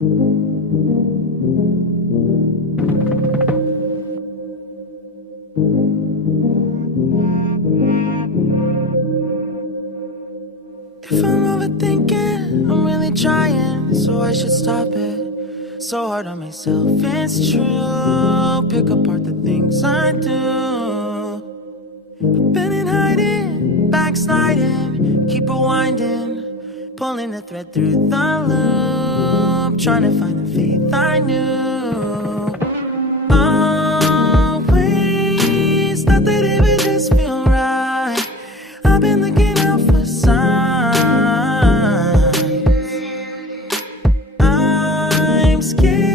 If I'm overthinking, I'm really trying, so I should stop it. So hard on myself, it's true. Pick apart the things I do. I've been in hiding, backsliding, keep rewinding, pulling the thread through the loop, trying to find the faith I knew. Always thought that it would just feel right. I've been looking out for signs. I'm scared